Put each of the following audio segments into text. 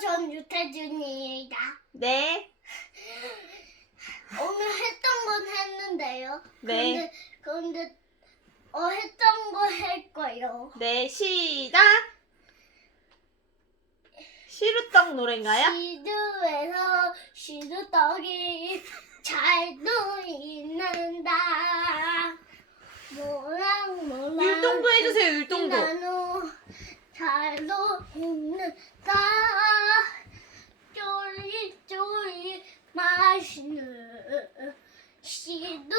전 유태준입니다. 네. 오늘 했던 건 했는데요. 네. 근데, 근데 어 했던 거 할 거예요. 네, 시작. 시루떡 노래인가요? 시드에서 시드떡이 잘도 있는다. 모랑 모랑 율동도 해주세요, 율동도. 나노 잘도 있는다. 쫄깃쫄깃 맛있는 시드떡.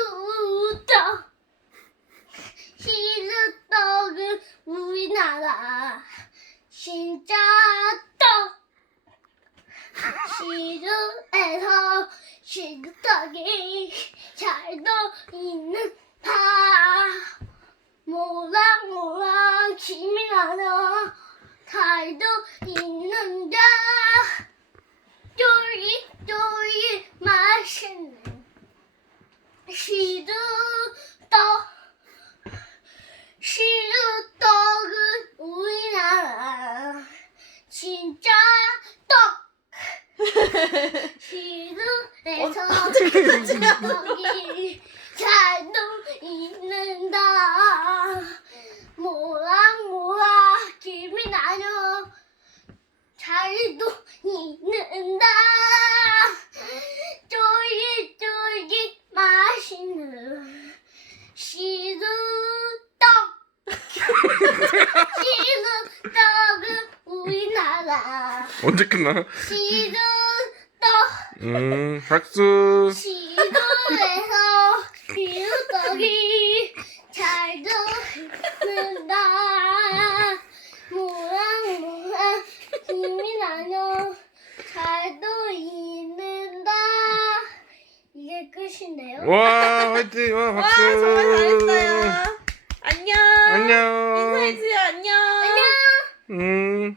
시드떡은 우리나라 진짜 떡. 시드에서 시드떡이 잘도 있는다. 모락모락 김이 나서 달도 있는다. 쫄깃쫄깃 맛있는 시드떡. 시드떡은 우리나라 진짜 떡. 시드에서 시드떡이 잘도 있는다. 모락모락 김이 나요. 잘도 있는다. 쫄깃쫄깃 맛있는 시드떡. 시드떡은 우리나라 언제 끝나? 시드떡. 음, 박수. 시도에서 비유떡이 잘도 있는다 모락모락 힘이 나요 잘도 있는다 이게 끝인데요 와, 화이팅. 와, 와, 박수. 정말 잘했어요. 안녕. 안녕. 인사해주세요, 안녕. 안녕 음.